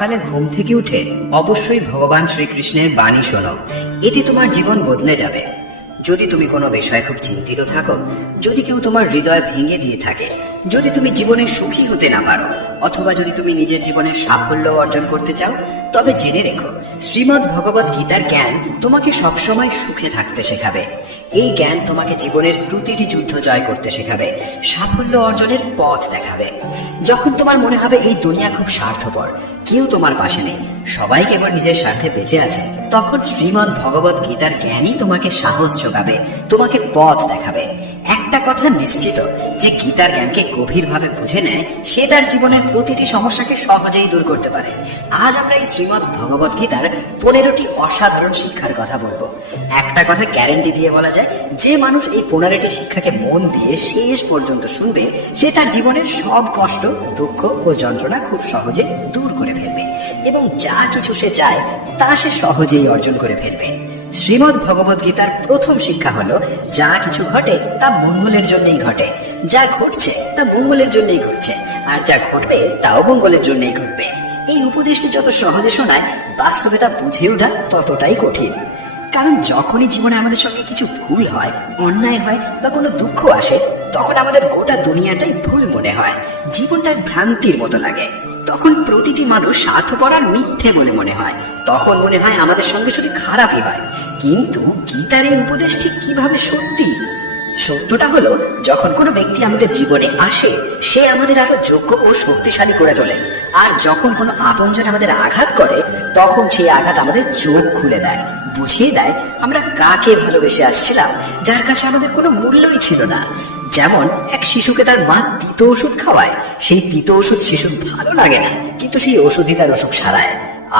সকালে ঘুম থেকে উঠে অবশ্যই ভগবান শ্রীকৃষ্ণের বাণী শোনো। এতে তোমার জীবন বদলে যাবে। যদি তুমি কোনো বিষয়ে খুব চিন্তিত থাকো, যদি কেউ তোমার হৃদয় ভেঙে দিয়ে থাকে, যদি তুমি জীবনে সুখী হতে না পারো, অথবা যদি তুমি নিজের জীবনের সাফল্য অর্জন করতে চাও, তবে জেনে রেখো শ্রীমদ্ ভগবত গীতার জ্ঞান তোমাকে সবসময় সুখে থাকতে শেখাবে। এই জ্ঞান তোমাকে জীবনের প্রতিটি যুদ্ধ জয় করতে শেখাবে, সাফল্য অর্জনের পথ দেখাবে। যখন তোমার মনে হবে এই দুনিয়া খুব স্বার্থপর, কেউ তোমার পাশে নেই, সবাই কেবল নিজের স্বার্থে বেঁচে আছে, তখন শ্রীমদ্ ভগবত গীতার জ্ঞানই তোমাকে সাহস যোগাবে, তোমাকে পথ দেখাবে। একটা কথা নিশ্চিত, যে গীতার জ্ঞানকে গভীরভাবে বুঝে নেয়, সে তার জীবনের প্রতিটি সমস্যাকে সহজেই দূর করতে পারে। আজ আমরা এই শ্রীমদ্ ভগবত গীতার 15টি অসাধারণ শিক্ষার কথা বলবো। একটা কথা গ্যারান্টি দিয়ে বলা যায়, যে মানুষ এই 15টি শিক্ষাকে মন দিয়ে শেষ পর্যন্ত শুনবে, সে তার জীবনের সব কষ্ট, দুঃখ ও যন্ত্রণা খুব সহজে দূর করে ফেলবে এবং যা কিছু সে চায় তা সে সহজেই অর্জন করে ফেলবে। শ্রীমদ্ ভগবত গীতার প্রথম শিক্ষা হলো, যা কিছু ঘটে তা মঙ্গলের জন্যই ঘটে, যা ঘটছে তা মঙ্গলের জন্যই ঘটছে, আর যা ঘটবে তাও মঙ্গলের জন্যই ঘটবে। এই উপদেশটি যত সহজে শোনায়, বাস্তবে তা বুঝে ওঠা ততটাই কঠিন। কারণ যখনই জীবনে আমাদের সঙ্গে কিছু ভুল হয়, অন্যায় হয় বা কোনো দুঃখ আসে, তখন আমাদের গোটা দুনিয়াটাই ভুল মনে হয়, জীবনটা ভ্রান্তির মতো লাগে। তখন প্রতিটি মানুষ স্বার্থপর আর মিথ্যে বলে মনে হয়। তখন মনে হয় আমাদের সঙ্গে শুধু খারাপই হয়। কিন্তু গীতার এই উপদেশ ঠিক কিভাবে সত্যি? সত্যটা হলো, যখন কোনো ব্যক্তি আমাদের জীবনে আসে, সে আমাদের আরো যোগ্য ও শক্তিশালী করে তোলে। আর যখন কোনো আপনজন আমাদের আঘাত করে, তখন সেই আঘাত আমাদের চোখ খুলে দেয়, বুঝিয়ে দেয় আমরা কাকে ভালোবেসে আসছিলাম, যার কাছে আমাদের কোনো মূল্যই ছিল না। যেমন এক শিশুকে তার মা তিতো ওষুধ খাওয়ায়, সেই তিতো ওষুধ শিশুর ভালো লাগে না, কিন্তু সেই ওষুধই তার অসুখ সারায়।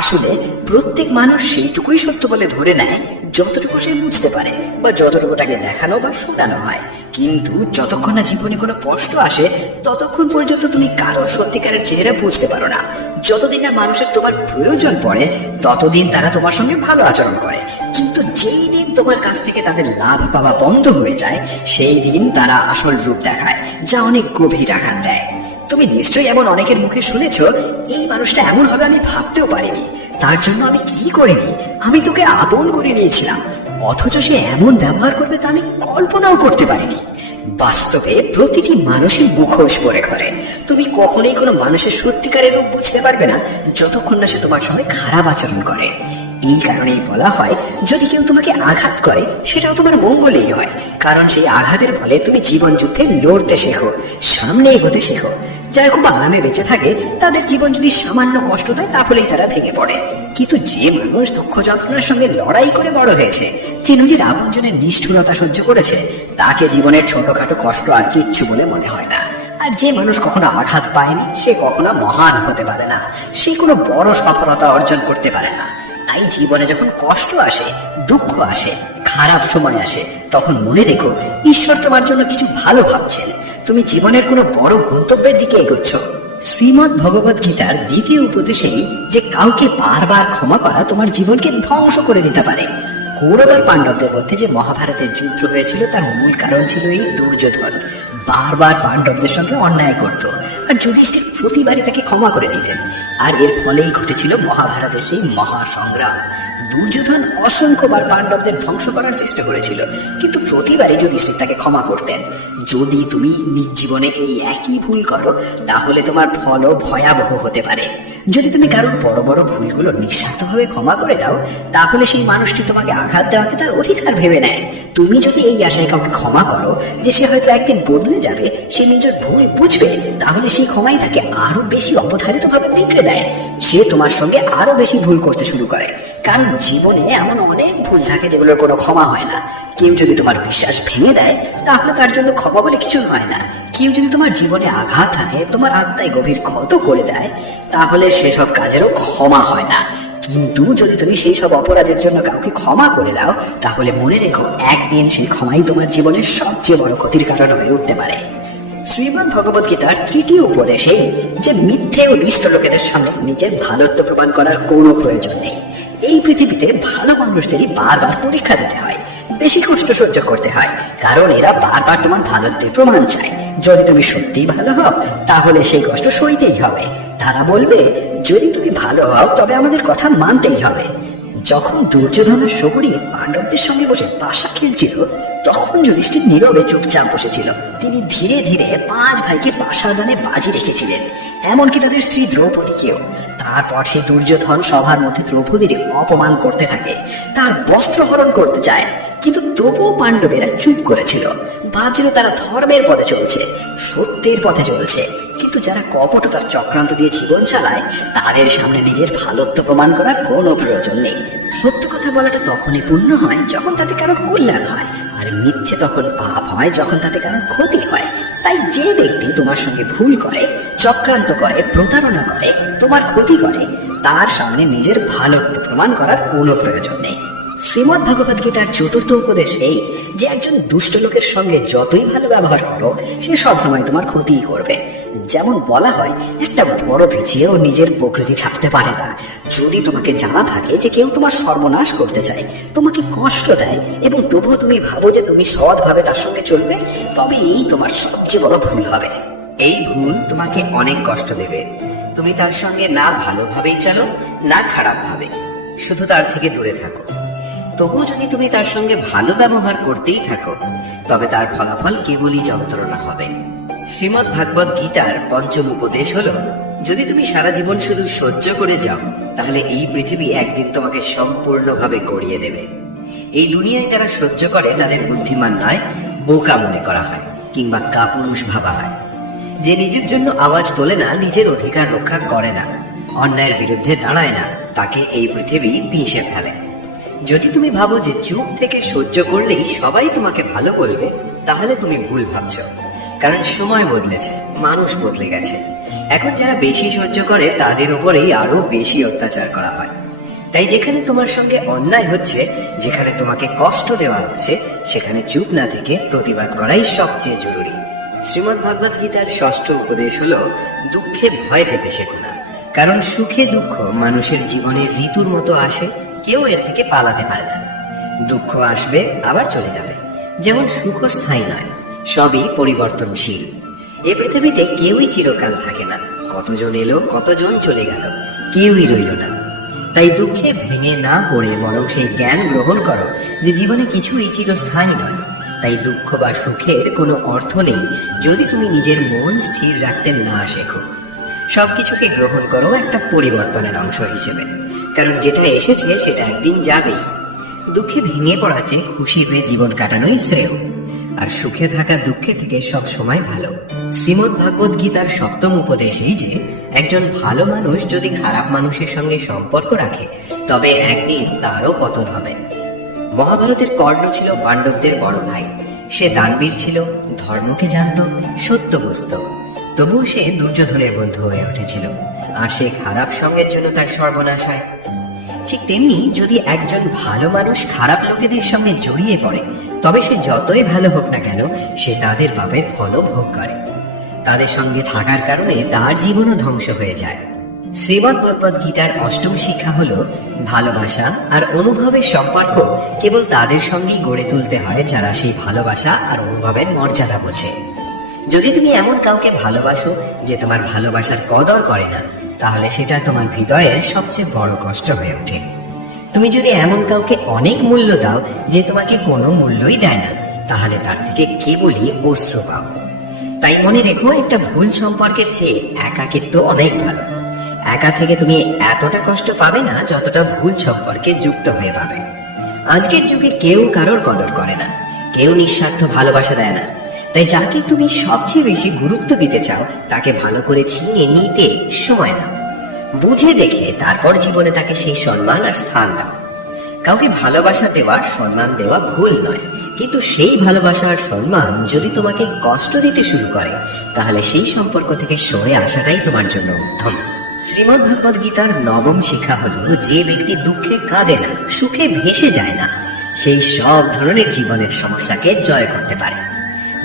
আসলে প্রত্যেক মানুষ সেইটুকুই সত্য বলে ধরে নেয় যতটুকু সে বুঝতে পারে বা যতটুকু তাকে দেখানো বা শোনানো হয়। কিন্তু যতক্ষণ না জীবনে কোনো কষ্ট আসে, ততক্ষণ পর্যন্ত তুমি কারোর সত্যিকারের চেহারা বুঝতে পারো না। যতদিন না মানুষের তোমার প্রয়োজন পড়ে, ততদিন তারা তোমার সঙ্গে ভালো আচরণ করে। কিন্তু যেই দিন তোমার কাছ থেকে তাদের লাভ পাওয়া বন্ধ হয়ে যায়, সেই দিন তারা আসল রূপ দেখায়, যা অনেক গভীর আঘাত দেয়। তুমি নিশ্চয়ই এমন অনেকের মুখে শুনেছ, এই মানুষটা এমন হবে আমি ভাবতেও পারিনি, তার জন্য আমি কি করিনি, আমি তোকে আপন করে নিয়েছিলাম, অথচ সে এমন ব্যবহার করবে তা আমি কল্পনাও করতে পারিনি। বাস্তবে প্রতিটি মানুষই মুখোশ পরে ঘরে। তুমি কখনোই কোনো মানুষের সত্যিকারের রূপ বুঝতে পারবে না, যতক্ষণ না সে তোমার সঙ্গে খারাপ আচরণ করে। এই কারণেই বলা হয়, যদি কেউ তোমাকে আঘাত করে, সেটাও তোমার মঙ্গলেই হয়। কারণ সেই আঘাতের ফলে তুমি জীবন যুদ্ধে লড়তে শেখো, সামনে এগোতে শেখো। যারা খুব আরামে বেঁচে থাকে, তাদের জীবন যদি সামান্য কষ্ট দেয়, তাহলেই তারা ভেঙে পড়ে। কিন্তু যে মানুষ দুঃখ যন্ত্রণার সঙ্গে লড়াই করে বড় হয়েছে, যে নিজের আপনজনের নিষ্ঠুরতা সহ্য করেছে, তাকে জীবনের ছোটখাটো কষ্ট আর কিচ্ছু বলে মনে হয় না। আর যে মানুষ কখনো আঘাত পায়নি, সে কখনো মহান হতে পারে না, সে কোনো বড় সফলতা অর্জন করতে পারে না। তাই জীবনে যখন কষ্ট আসে, দুঃখ আসে, খারাপ সময় আসে, তখন মনে রেখো, ঈশ্বর তোমার জন্য কিছু ভালো ভাবছেন। তুমি জীবনের কোনো বড় গন্তব্যের দিকে এগোচ্ছ। শ্রীমদ্ ভগবত গীতার দ্বিতীয় উপদেশেই, যে কাউকে বারবার ক্ষমা করা তোমার জীবনকে ধ্বংস করে দিতে পারে। কৌরব আর পাণ্ডবদের মধ্যে যে মহাভারতের যুদ্ধ হয়েছিল, তার মূল কারণ ছিল এই দুর্যোধন বারবার পাণ্ডবদের সঙ্গে অন্যায় করত, আর যুধিষ্ঠির প্রতিবারই তাকে ক্ষমা করে দিতেন। আর এর ফলেই ঘটেছিল মহাভারতের সেই মহাসংগ্রাম। দুর্যোধন অসংখ্যবার পাণ্ডবদের ধ্বংস করার চেষ্টা করেছিল, কিন্তু প্রতিবারই যুধিষ্ঠির তাকে ক্ষমা করতেন। যদি তুমি নিজ জীবনে এই একই ভুল করো, তাহলে তোমার ফলও ভয়াবহ হতে পারে। যদি তুমি কারোর বড় বড় ভুলগুলো নিঃস্বার্থভাবে ক্ষমা করে দাও, তাহলে সেই মানুষটি তোমাকে আঘাত দেওয়াকে তার অধিকার ভেবে নেয়। তুমি যদি এই আশায় কাউকে ক্ষমা করো যে সে হয়তো একদিন বদলে যাবে, সে নিজের ভুল বুঝবে, তাহলে সেই ক্ষমাই তাকে আরো বেশি অবধারিতভাবে বিগড়ে দেয়। সে তোমার সঙ্গে আরো বেশি ভুল করতে শুরু করে। কারণ জীবনে এমন অনেক ভুল থাকে যেগুলোর কোনো ক্ষমা হয় না। কেউ যদি তোমার বিশ্বাস ভেঙে দেয়, তাহলে তার জন্য ক্ষমা বলে কিছু হয় না। কেউ যদি তোমার জীবনে আঘাত আনে, তোমার আত্মায় গভীর ক্ষত করে দেয়, তাহলে সেসব কাজেরও ক্ষমা হয় না। কিন্তু যদি তুমি সেই সব অপরাধের জন্য কাউকে ক্ষমা করে দাও, তাহলে মনে রেখো, একদিন সেই ক্ষমাই তোমার জীবনের সবচেয়ে বড় ক্ষতির কারণ হয়ে উঠতে পারে। শ্রীমদ্ ভগবত গীতার তৃতীয় উপদেশে, যে মিথ্যে ও দুষ্ট লোকেদের সামনে নিজের ভালোত্ব প্রমাণ করার কোনো প্রয়োজন নেই। এই পৃথিবীতে ভালো মানুষদেরই বারবার পরীক্ষা দিতে হয়, বেশি কষ্ট সহ্য করতে হয়, কারণ এরা বারবার তোমার ভালোত্বের প্রমাণ চায়। যদি তুমি সত্যিই ভালো হও, তাহলে সেই কষ্ট সইতেই হবে। তারা বলবে, যদি তুমি ভালো হও তবে আমাদের কথা মানতেই হবে। যখন দুর্যোধন আর শকুনি পাণ্ডবদের সঙ্গে বসে পাশা খেলছিল, তখন যুধিষ্ঠির নীরবে চুপচাপ বসেছিল। তিনি ধীরে ধীরে 5 ভাইকে পাশার দানে বাজি রেখেছিলেন, এমনকি তাদের স্ত্রী দ্রৌপদীকেও। তারপর সে দুর্যোধন সভার মধ্যে দ্রৌপদীর অপমান করতে থাকে, তার বস্ত্র হরণ করতে চায়, কিন্তু তবুও পাণ্ডবেরা চুপ করেছিল। ভাবছিল তারা ধর্মের পথে চলছে, সত্যের পথে চলছে। কিন্তু যারা কপটতার চক্রান্ত দিয়ে জীবন চালায়, তাদের সামনে নিজের ভালোত্ব প্রমাণ করার কোনো প্রয়োজন নেই। সত্য কথা বলাটা তখনই পূর্ণ হয় যখন তাতে কারোর কল্যাণ হয়, আর মিথ্যে তখন পাপ হয় যখন তাতে কারোর ক্ষতি হয়। তাই যে ব্যক্তি তোমার সঙ্গে ভুল করে, চক্রান্ত করে, প্রতারণা করে, তোমার ক্ষতি করে, তার সামনে নিজের ভালোত্ব প্রমাণ করার কোনো প্রয়োজন নেই। শ্রীমদ্ ভগবদ গীতার 4র্থ উপদেশ এই যে একজন দুষ্ট লোকের সঙ্গে যতই ভালো ব্যবহার করো, সে সবসময় তোমার ক্ষতিই করবে। যেমন বলা হয়, একটা বড় পিছিয়ে ও নিজের প্রকৃতি ছাড়তে পারে না। যদি তোমাকে জানা থাকে যে কেউ তোমার সর্বনাশ করতে চায়, তোমাকে কষ্ট দেয়, এবং তবুও তুমি ভাবো যে তুমি সৎভাবে তার সঙ্গে চলবে, তবে এই তোমার সবচেয়ে বড় ভুল হবে। এই ভুল তোমাকে অনেক কষ্ট দেবে। তুমি তার সঙ্গে না ভালোভাবেই চলো, না খারাপ ভাবে, শুধু তার থেকে দূরে থাকো। তবুও যদি তুমি তার সঙ্গে ভালো ব্যবহার করতেই থাকো, তবে তার ফলাফল কেবলই যন্ত্রণা হবে। শ্রীমদ্ ভাগবত গীতার 5ম উপদেশ হলো, যদি তুমি সারা জীবন শুধু সহ্য করে যাও, তাহলে এই পৃথিবী একদিন তোমাকে সম্পূর্ণভাবে গড়িয়ে দেবে। এই দুনিয়ায় যারা সহ্য করে তাদের বুদ্ধিমান নয়, বোকা মনে করা হয়, কিংবা কাপুরুষ ভাবা হয়। যে নিজের জন্য আওয়াজ তোলে না, নিজের অধিকার রক্ষা করে না, অন্যায়ের বিরুদ্ধে দাঁড়ায় না, তাকে এই পৃথিবী পিষে ফেলে। যদি তুমি ভাবো যে চুপ থেকে সহ্য করলেই সবাই তোমাকে ভালো বলবে, তাহলে তুমি ভুল ভাবছো। কারণ সময় বদলেছে, মানুষ বদলে গেছে। এখন যারা বেশি সহ্য করে তাদের উপরেই আরো বেশি অত্যাচার করা হয়। তাই যেখানে তোমার সঙ্গে অন্যায় হচ্ছে, যেখানে তোমাকে কষ্ট দেওয়া হচ্ছে, সেখানে চুপ না থেকে প্রতিবাদ করাই সবচেয়ে জরুরি। শ্রীমদ্ ভাগবত গীতার 6ষ্ঠ উপদেশ হলো, দুঃখে ভয় পেতে শেখো না। কারণ সুখে দুঃখ মানুষের জীবনের ঋতুর মতো আসে, কেউ এর থেকে পালাতে পারে না। দুঃখ আসবে আবার চলে যাবে, যেমন সুখ স্থায়ী নয়, সবই পরিবর্তনশীল। এ পৃথিবীতে কেউই চিরকাল থাকে না। কতজন এলো, কতজন চলে গেল, কেউই রইল না। তাই দুঃখে ভেঙে না পড়ে বরং সেই জ্ঞান গ্রহণ করো যে জীবনে কিছুই চিরস্থায়ী নয়। তাই দুঃখ বা সুখের কোনো অর্থ নেই যদি তুমি নিজের মন স্থির রাখতে না শেখো। সবকিছুকে গ্রহণ করো একটা পরিবর্তনের অংশ হিসেবে, কারণ যেটা এসেছে সেটা একদিন যাবেই। দুঃখে ভেঙে পড়ার চেয়ে খুশি হয়ে জীবন কাটানোই শ্রেয়, আর সুখে থাকা দুঃখে থেকে সব সময় ভালো। শ্রীমদ্ ভাগবত গীতার 7ম উপদেশ এই যে একজন ভালো মানুষ যদি খারাপ মানুষের সঙ্গে সম্পর্ক রাখে, তবে একদিন তারও পতন হবে। মহাভারতের কর্ণ ছিল পাণ্ডবদের বড় ভাই। সে দানবীর ছিল, ধর্মকে জানত, সত্য বুঝত। তবুও সে দুর্যোধনের বন্ধু হয়ে উঠেছিল, আর সে খারাপ সঙ্গের জন্য তার সর্বনাশ হয়। ঠিক তেমনি যদি একজন ভালো মানুষ খারাপ লোকেদের সঙ্গে জড়িয়ে পড়ে, তবে সে যতই ভালো হোক না কেন, সে তাদের পাপের ফলও ভোগ করে। তাদের সঙ্গে থাকার কারণে তার জীবনও ধ্বংস হয়ে যায়। শ্রীমদ্ ভগবত গীতার 8ম শিক্ষা হলো, ভালোবাসা আর অনুভবের সম্পর্ক কেবল তাদের সঙ্গেই গড়ে তুলতে হয় যারা সেই ভালোবাসা আর অনুভবের মর্যাদা বোঝে। যদি তুমি এমন কাউকে ভালোবাসো যে তোমার ভালোবাসার কদর করে না, তাহলে সেটা তোমার হৃদয়ের সবচেয়ে বড় কষ্ট হয়ে ওঠে। তুমি যদি এমন কাউকে অনেক মূল্য দাও যে তোমাকে কোনো মূল্যই দেয় না, তাহলে তার থেকে কেবলই অশ্রু পাও। তাই মনে রেখো, একটা ভুল সম্পর্কের চেয়ে একাকিত্ব অনেক ভালো। একা থেকে তুমি এতটা কষ্ট পাবে না যতটা ভুল সম্পর্কে যুক্ত হয়ে পাবে। আজকের যুগে কেউ কারোর কদর করে না, কেউ নিঃস্বার্থ ভালোবাসা দেয় না। তাই যাকে তুমি সবচেয়ে বেশি গুরুত্ব দিতে চাও, তাকে ভালো করে চিনে নিতে সময় নাও। বুঝে দেখে তারপর জীবনে তাকে সেই সম্মান আর স্থান দাও। কাউকে ভালোবাসা দেওয়া, সম্মান দেওয়া ভুল নয়, কিন্তু সেই ভালোবাসা আর সম্মান যদি তোমাকে কষ্ট দিতে শুরু করে, তাহলে সেই সম্পর্ক থেকে সরে আসাটাই তোমার জন্য উত্তম। শ্রীমদ্ ভাগবত গীতার 9ম শিক্ষা হলো, যে ব্যক্তি দুঃখে কাঁদে না, সুখে ভেসে যায় না, সেই সব ধরনের জীবনের সমস্যাকে জয় করতে পারে।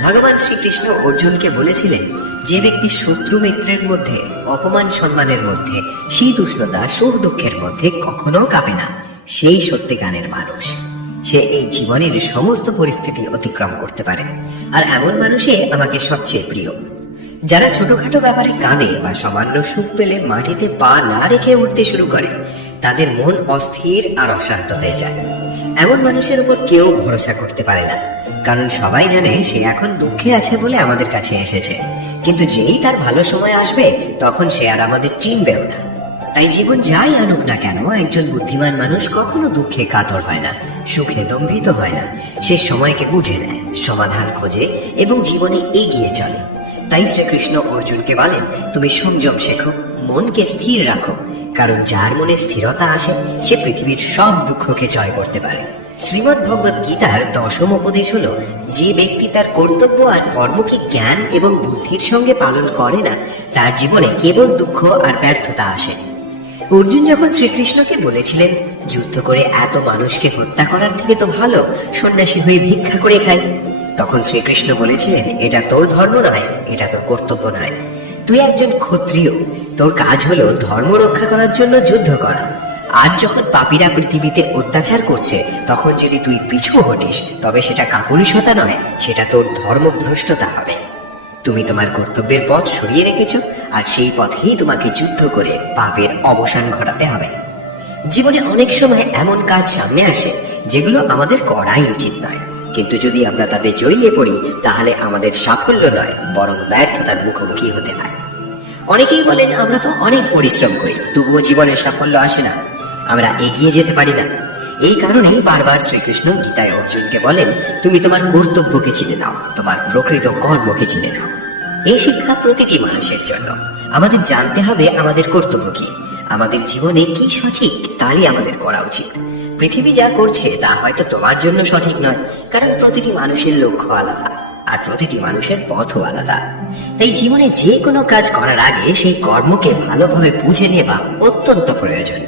ভগবান শ্রীকৃষ্ণ অর্জুনকে বলেছিলেন, যে ব্যক্তি শত্রু মিত্রের মধ্যে, অপমান সম্মানের মধ্যে, শীতউষ্ণতা সুখ দুঃখের মধ্যে কখনো কাঁপে না, সেই সত্যিকারের মানুষ। সে এই জীবনের সমস্ত পরিস্থিতি অতিক্রম করতে পারে, আর এমন মানুষই আমাকে সবচেয়ে প্রিয়। যারা ছোটখাটো ব্যাপারে কাঁদে বা সামান্য সুখ পেলে মাটিতে পা না রেখে উঠতে শুরু করে, তাদের মন অস্থির আর অশান্ত হয়ে যায়। এমন মানুষের উপর কেউ ভরসা করতে পারে না, কারণ সবাই জানে সে এখন দুঃখে আছে বলে আমাদের কাছে এসেছে, কিন্তু যেই তার ভালো সময় আসবে তখন সে আর আমাদের চিনবেও না। তাই জীবন যাই আনুক না কেন, একজন বুদ্ধিমান মানুষ কখনো দুঃখে কাতর হয় না, সুখে দম্ভিত হয় না। সে সময়কে বুঝে নেয়, সমাধান খোঁজে এবং জীবনে এগিয়ে চলে। তাই শ্রীকৃষ্ণ অর্জুনকে বলেন, তুমি সংযম শেখো, মনকে স্থির রাখো, কারণ যার মনে স্থিরতা আসে সে পৃথিবীর সব দুঃখকে জয় করতে পারে। শ্রীমদ্ ভগবত গীতার 10ম উপদেশ হলো, যে ব্যক্তি তার কর্তব্য আর কর্মকে জ্ঞান এবং বুদ্ধির সঙ্গে পালন করে না, তার জীবনে কেবল দুঃখ আর ব্যর্থতা আসে। অর্জুন যখন শ্রীকৃষ্ণকে বলেছিলেন, যুদ্ধ করে এত মানুষকে হত্যা করার থেকে তো ভালো সন্ন্যাসী হয়ে ভিক্ষা করে খাই, তখন শ্রীকৃষ্ণ বলেছিলেন, এটা তোর ধর্ম নয়, এটা তোর কর্তব্য নয়। তুই একজন ক্ষত্রিয়, তোর কাজ হলো ধর্ম রক্ষা করার জন্য যুদ্ধ করা। আজ যখন পাপীরা পৃথিবীতে অত্যাচার করছে, তখন যদি তুই পিছু হটিস তবে সেটা কাপুরুষতা নয়, সেটা তোর ধর্মভ্রষ্টতা হবে। তুমি তোমার কর্তব্যের পথ সরিয়ে রেখেছ, আর সেই পথেই তোমাকে যুদ্ধ করে পাপের অবসান ঘটাতে হবে। জীবনে অনেক সময় এমন কাজ সামনে আসে যেগুলো আমাদের করাই উচিত নয়, কিন্তু যদি আমরা তাতে জড়িয়ে পড়ি তাহলে আমাদের সাফল্য নয় বরং ব্যর্থতার মুখোমুখি হতে হয়। অনেকেই বলেন, আমরা তো অনেক পরিশ্রম করি, তবুও জীবনের সাফল্য আসে না, আমরা এগিয়ে যেতে পারি না। এই কারণেই বারবার শ্রীকৃষ্ণ গীতায় অর্জুনকে বলেন, তুমি তোমার কর্তব্যকে চিনে নাও, তোমার প্রকৃত কর্মকে চিনে নাও। এই শিক্ষা প্রতিটি মানুষের জন্য। আমাদের জানতে হবে আমাদের কর্তব্য কি, আমাদের জীবনে কি সঠিক, তাহলে আমাদের করা উচিত। পৃথিবী যা করছে তা হয়তো তোমার জন্য সঠিক নয়, কারণ প্রতিটি মানুষের লক্ষ্য আলাদা আর প্রতিটি মানুষের পথও আলাদা। তাই জীবনে যে কোনো কাজ করার আগে সেই কর্মকে ভালোভাবে বুঝে নেওয়া অত্যন্ত প্রয়োজন।